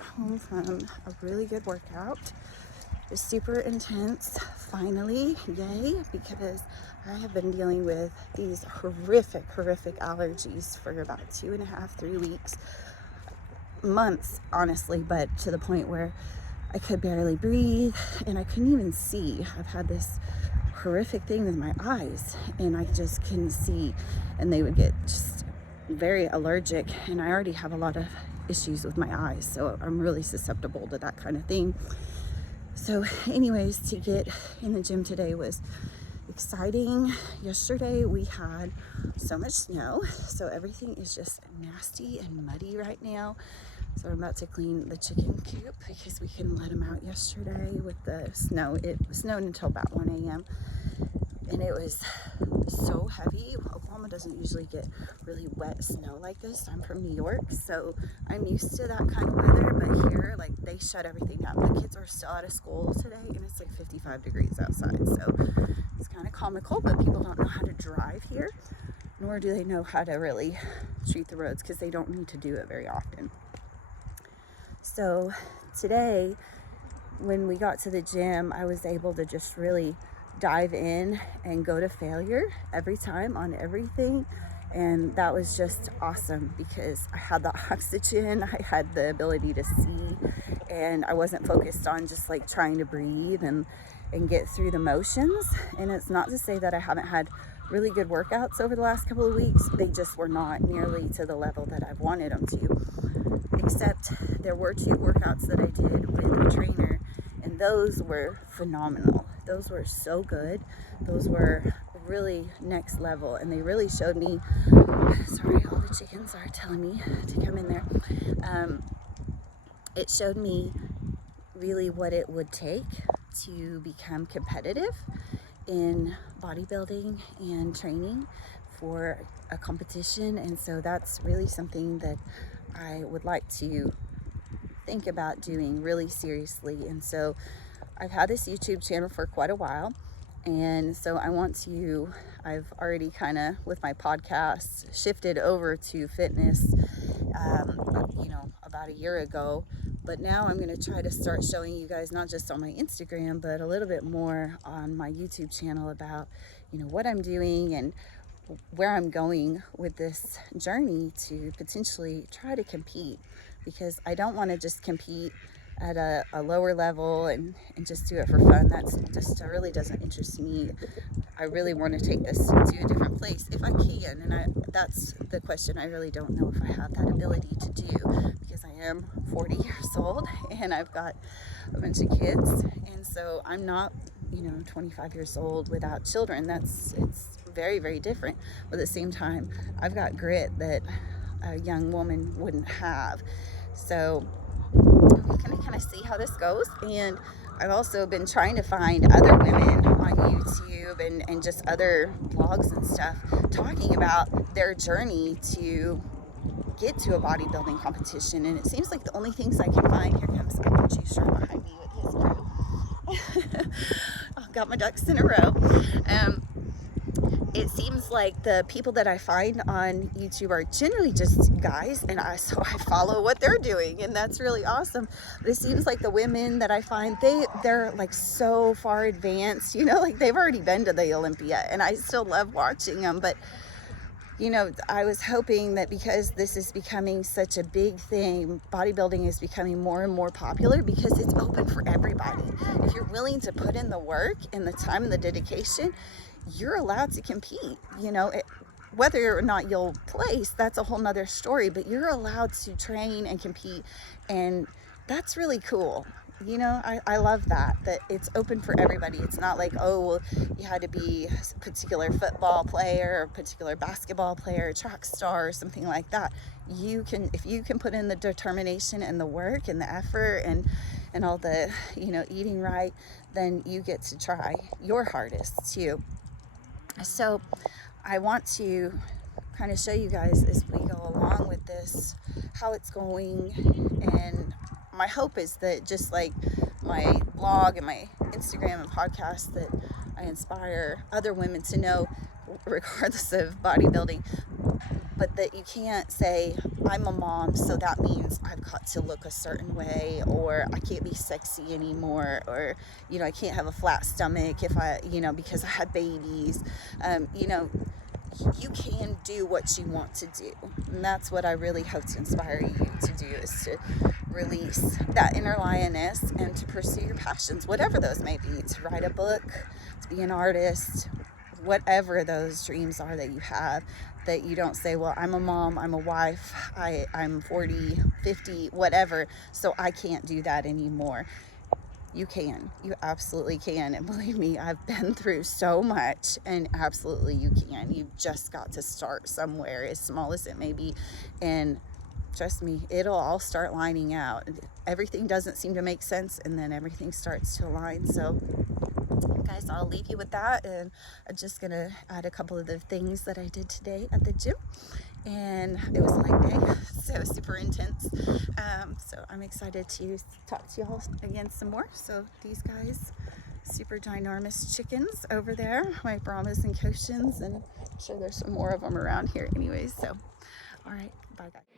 got home from a really good workout. It was super intense, finally, yay, because I have been dealing with these horrific allergies for about 2.5, 3 weeks, months, honestly, but to the point where I could barely breathe and I couldn't even see. I've had this horrific thing with my eyes and I just couldn't see, and they would get just very allergic, and I already have a lot of issues with my eyes, so I'm really susceptible to that kind of thing. So anyways, to get in the gym today was exciting. Yesterday we had so much snow, so everything is just nasty and muddy right now. So I'm about to clean the chicken coop because we couldn't let them out yesterday with the snow. It snowed until about 1 a.m. and it was so heavy. Oklahoma doesn't usually get really wet snow like this. I'm from New York, so I'm used to that kind of weather, but here, like, they shut everything down. The kids are still out of school today and it's like 55 degrees outside, so it's kind of comical, but people don't know how to drive here, nor do they know how to really treat the roads because they don't need to do it very often. So today, when we got to the gym, I was able to just really dive in and go to failure every time on everything, and that was just awesome because I had the oxygen, I had the ability to see, and I wasn't focused on just like trying to breathe and get through the motions. And it's not to say that I haven't had really good workouts over the last couple of weeks, they just were not nearly to the level that I've wanted them to, except there were 2 workouts that I did with a trainer, and those were phenomenal. Those were so good. Those were really next level, and they really showed me, sorry, all the chickens are telling me to come in there. It showed me really what it would take to become competitive in bodybuilding and training for a competition. And so that's really something that I would like to think about doing really seriously. And so I've had this YouTube channel for quite a while, and so I've already kind of, with my podcast, shifted over to fitness, about a year ago. But now I'm going to try to start showing you guys, not just on my Instagram, but a little bit more on my YouTube channel about, what I'm doing and where I'm going with this journey to potentially try to compete, because I don't want to just compete at a lower level and just do it for fun. That's just really doesn't interest me. I really want to take this to a different place if I can, and that's the question. I really don't know if I have that ability to do, because I am 40 years old and I've got a bunch of kids, and so I'm not 25 years old without children. It's very, very different, but at the same time I've got grit that a young woman wouldn't have. So I'm gonna kind of see how this goes. And I've also been trying to find other women on YouTube and just other blogs and stuff talking about their journey to get to a bodybuilding competition, and it seems like the only things I can find, here comes Uncle Juicer behind me with his crew. I've got my ducks in a row. It seems like the people that I find on YouTube are generally just guys, and so I follow what they're doing, and that's really awesome. But it seems like the women that I find, they're like so far advanced, like they've already been to the Olympia, and I still love watching them. But I was hoping that because this is becoming such a big thing, bodybuilding is becoming more and more popular because it's open for everybody. If you're willing to put in the work and the time and the dedication, you're allowed to compete. Whether or not you'll place, that's a whole nother story, but you're allowed to train and compete, and that's really cool. I love that it's open for everybody. It's not like, oh, well, you had to be a particular football player or a particular basketball player, track star, or something like that. If you can put in the determination and the work and the effort and all the, eating right, then you get to try your hardest too. So I want to kind of show you guys as we go along with this how it's going, and my hope is that just like my blog and my Instagram and podcast, that I inspire other women to know, regardless of bodybuilding, but that you can't say, I'm a mom, so that means I've got to look a certain way, or I can't be sexy anymore, or, you know, I can't have a flat stomach if I, you know, because I had babies. You know, you can do what you want to do. And that's what I really hope to inspire you to do, is to release that inner lioness and to pursue your passions, whatever those may be, to write a book, to be an artist, whatever those dreams are that you have, that you don't say, well, I'm a mom, I'm a wife, I'm 40, 50, whatever, so I can't do that anymore. You can. You absolutely can. And believe me, I've been through so much, and absolutely you can. You've just got to start somewhere, as small as it may be. And trust me, it'll all start lining out. Everything doesn't seem to make sense, and then everything starts to align. So guys, I'll leave you with that, and I'm just gonna add a couple of the things that I did today at the gym. And it was a leg day, so super intense. So I'm excited to talk to y'all again some more. So these guys, super ginormous chickens over there, my Brahmas and Koshans, and I'm sure there's some more of them around here anyways. So all right, bye guys.